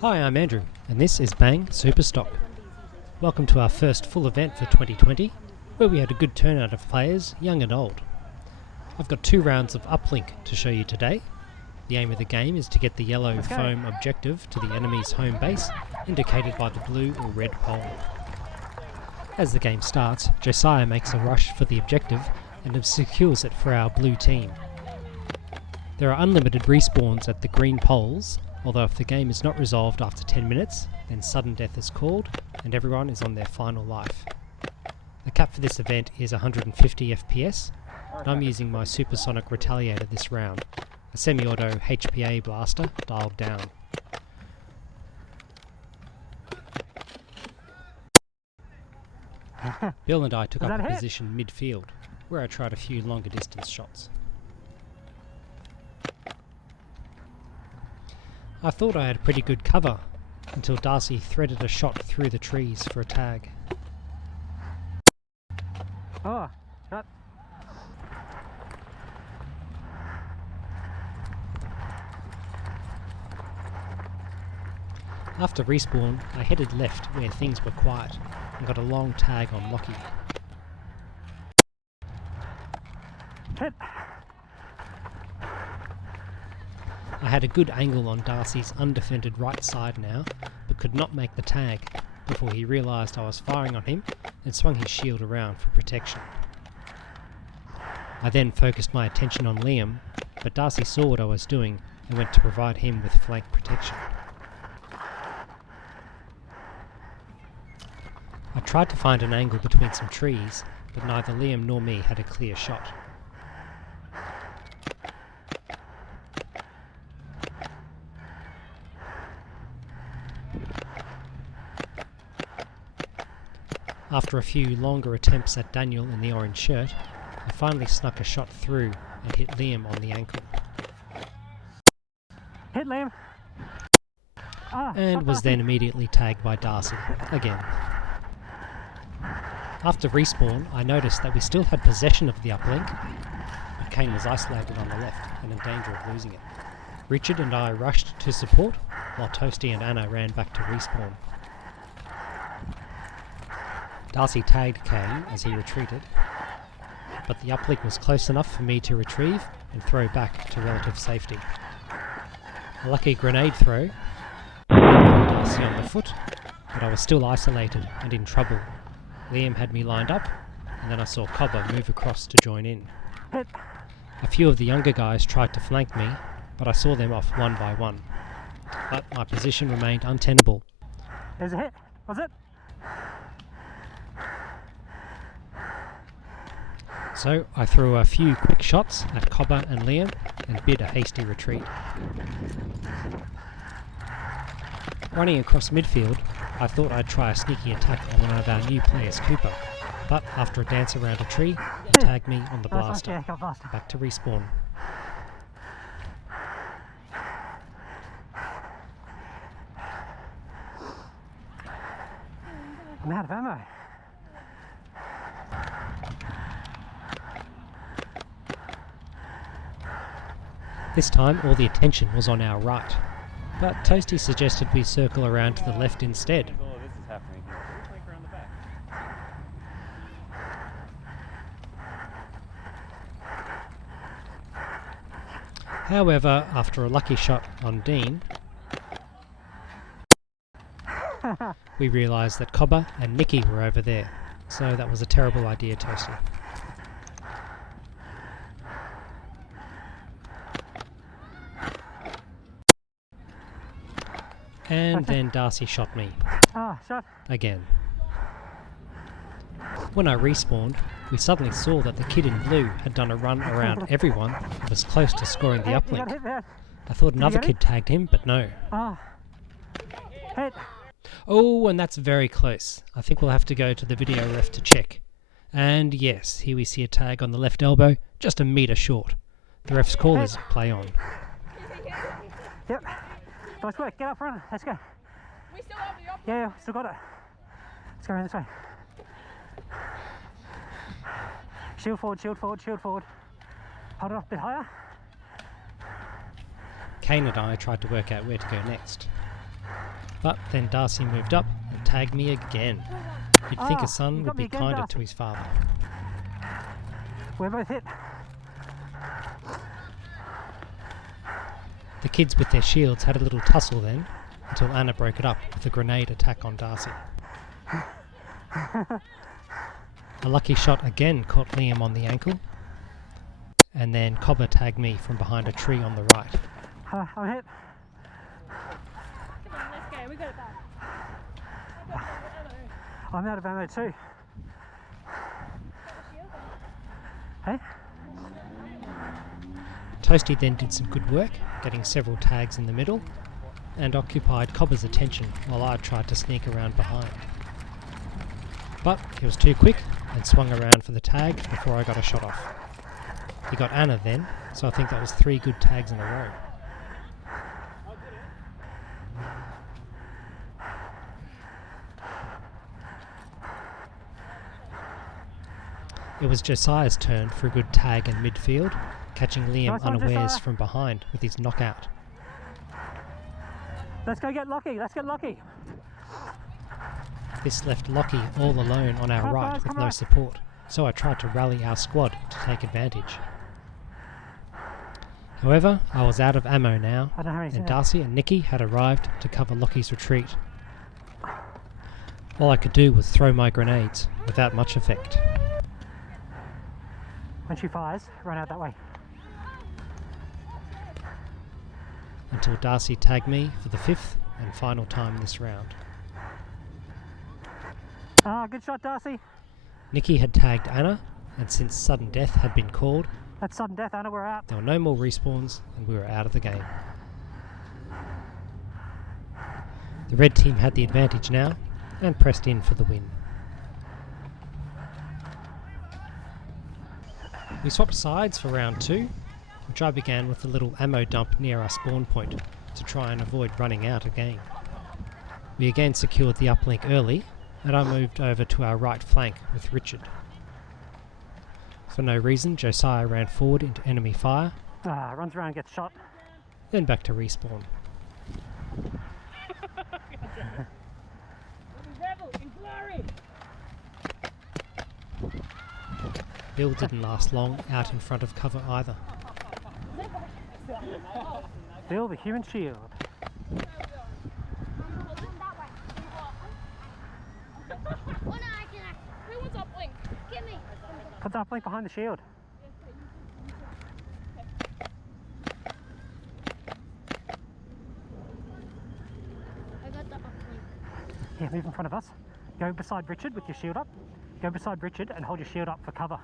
Hi, I'm Andrew, and this is Bang Superstock. Welcome to our first full event for 2020, where we had a good turnout of players, young and old. I've got 2 rounds of Uplink to show you today. The aim of the game is to get the yellow foam objective to the enemy's home base, indicated by the blue or red pole. As the game starts, Josiah makes a rush for the objective and secures it for our blue team. There are unlimited respawns at the green poles, although if the game is not resolved after 10 minutes, then sudden death is called and everyone is on their final life. The cap for this event is 150 FPS, and I'm using my Supersonic Retaliator this round, a semi-auto HPA blaster dialed down. Bill and I took up a position midfield, where I tried a few longer distance shots. I thought I had pretty good cover, until Darcy threaded a shot through the trees for a tag. Oh, shot. After respawn, I headed left where things were quiet, and got a long tag on Lockie. Hit. I had a good angle on Darcy's undefended right side now, but could not make the tag before he realised I was firing on him and swung his shield around for protection. I then focused my attention on Liam, but Darcy saw what I was doing and went to provide him with flank protection. I tried to find an angle between some trees, but neither Liam nor me had a clear shot. After a few longer attempts at Daniel in the orange shirt, I finally snuck a shot through and hit Liam on the ankle. Hit Liam! And was then immediately tagged by Darcy, again. After respawn, I noticed that we still had possession of the uplink, but Kane was isolated on the left and in danger of losing it. Richard and I rushed to support, while Toasty and Anna ran back to respawn. Darcy tagged Kane as he retreated, but the uplink was close enough for me to retrieve and throw back to relative safety. A lucky grenade throw put Darcy on the foot, but I was still isolated and in trouble. Liam had me lined up, and then I saw Cobber move across to join in. A few of the younger guys tried to flank me, but I saw them off one by one. But my position remained untenable. There's a hit. Was it? So I threw a few quick shots at Cobber and Liam and bid a hasty retreat. Running across midfield, I thought I'd try a sneaky attack on one of our new players, Cooper, but after a dance around a tree, he tagged me on the blaster. Back to respawn. I'm out of ammo. This time all the attention was on our right, but Toasty suggested we circle around to the left instead. However, after a lucky shot on Dean, we realised that Cobber and Nicky were over there, so that was a terrible idea, Toasty. And then Darcy shot me. Shot. Again. When I respawned, we suddenly saw that the kid in blue had done a run around everyone and was close to scoring the uplink. I thought another kid tagged him, but no. Hit. Oh, and that's very close. I think we'll have to go to the video ref to check. And yes, here we see a tag on the left elbow, just a metre short. The ref's call is play on. Yep. Nice work, get up front, let's go. We still have the uplink. Yeah, still got it. Let's go around this way. Shield forward, shield forward, shield forward. Hold it off a bit higher. Kane and I tried to work out where to go next. But then Darcy moved up and tagged me again. You'd think a son you would got me be again, kinder Darcy. to his father. We're both hit. The kids with their shields had a little tussle then, until Anna broke it up with a grenade attack on Darcy. A lucky shot again caught Liam on the ankle, and then Cobber tagged me from behind a tree on the right. I'm hit. Come on, let's go. We got it back. I'm out of ammo too. Hey? Toasty then did some good work, getting several tags in the middle, and occupied Cobber's attention while I tried to sneak around behind. But he was too quick and swung around for the tag before I got a shot off. He got Anna then, so I think that was 3 good tags in a row. It was Josiah's turn for a good tag in midfield, catching Liam Nice one, unawares Josiah. from behind with his knockout. Let's go get Lockie. Let's get Lockie. This left Lockie all alone on our Come on, right guys, with come no on. support, so I tried to rally our squad to take advantage. However, I was out of ammo now, I don't have anything. and Darcy and Nikki had arrived to cover Lockie's retreat. All I could do was throw my grenades, without much effect. When she fires, run out that way. Until Darcy tagged me for the 5th and final time this round. Good shot, Darcy. Nikki had tagged Anna, and since sudden death had been called, That's sudden death, Anna. We're out. there were no more respawns and we were out of the game. The red team had the advantage now and pressed in for the win. We swapped sides for round 2, which I began with a little ammo dump near our spawn point to try and avoid running out again. We again secured the uplink early, and I moved over to our right flank with Richard. For no reason, Josiah ran forward into enemy fire, Runs around and gets shot. then back to respawn. Rebel in glory. Bill didn't last long out in front of cover either. Bill, the human shield. Who wants uplink? Get me. Put the uplink behind the shield. I got the uplink. Yeah, move in front of us. Go beside Richard with your shield up. Go beside Richard and hold your shield up for cover.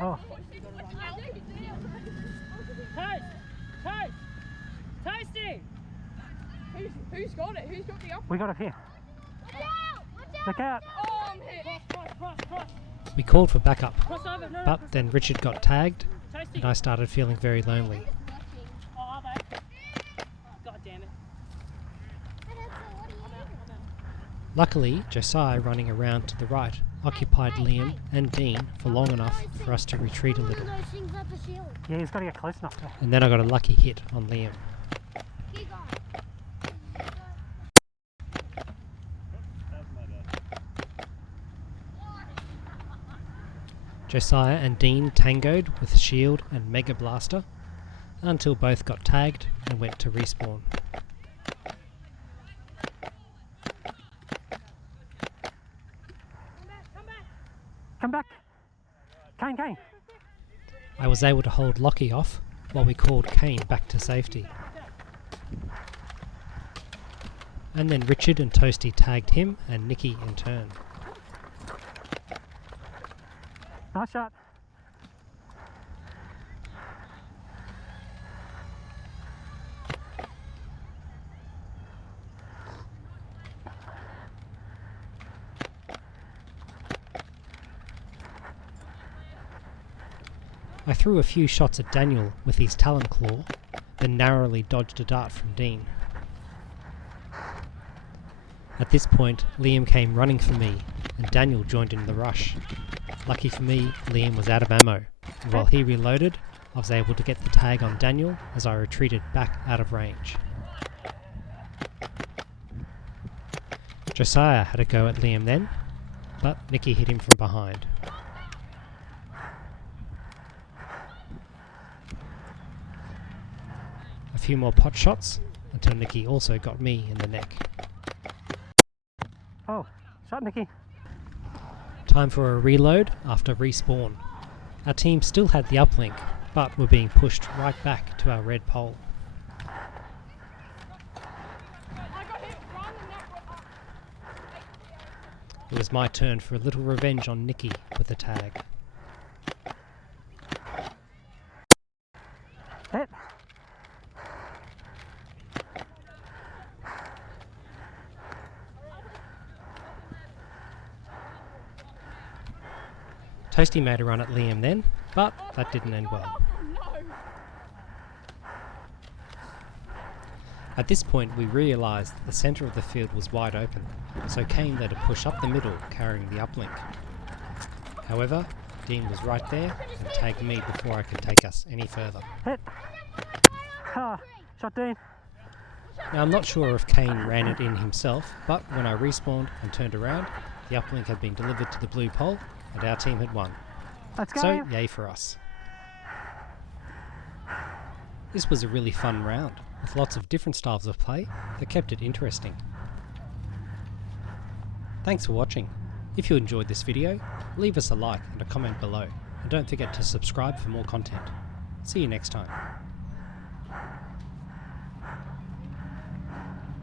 Oh, Toasty! Who's got it? Who's got the uplink? we got it here. Look out. Oh, I'm hit. We called for backup, Cross over. No, but then Richard got tagged Toasty. and I started feeling very lonely. Oh, are they? God damn it. Luckily, Josiah running around to the right occupied Liam and Dean for long enough for us to retreat a little, Yeah, he's got to get close enough to. and then I got a lucky hit on Liam. Josiah and Dean tangoed with Shield and Mega Blaster until both got tagged and went to respawn. Come back. Kane. I was able to hold Lockie off while we called Kane back to safety. And then Richard and Toasty tagged him and Nikki in turn. Nice shot. I threw a few shots at Daniel with his Talon Claw, then narrowly dodged a dart from Dean. At this point, Liam came running for me, and Daniel joined in the rush. Lucky for me, Liam was out of ammo, and while he reloaded, I was able to get the tag on Daniel as I retreated back out of range. Josiah had a go at Liam then, but Nicky hit him from behind. A few more pot shots until Nicky also got me in the neck. Oh, shot Nicky. Time for a reload after respawn. Our team still had the uplink, but were being pushed right back to our red pole. It was my turn for a little revenge on Nicky with a tag. Hit. Toasty made a run at Liam then, but that didn't end well. At this point we realised the centre of the field was wide open, so Kane led a push up the middle carrying the uplink. However, Dean was right there and tagged me before I could take us any further. Hit. Ah, shot Dean. Now I'm not sure if Kane ran it in himself, but when I respawned and turned around, the uplink had been delivered to the blue pole and our team had won. Let's go. So yay for us. This was a really fun round, with lots of different styles of play that kept it interesting. Thanks for watching. If you enjoyed this video, leave us a like and a comment below, and don't forget to subscribe for more content. See you next time.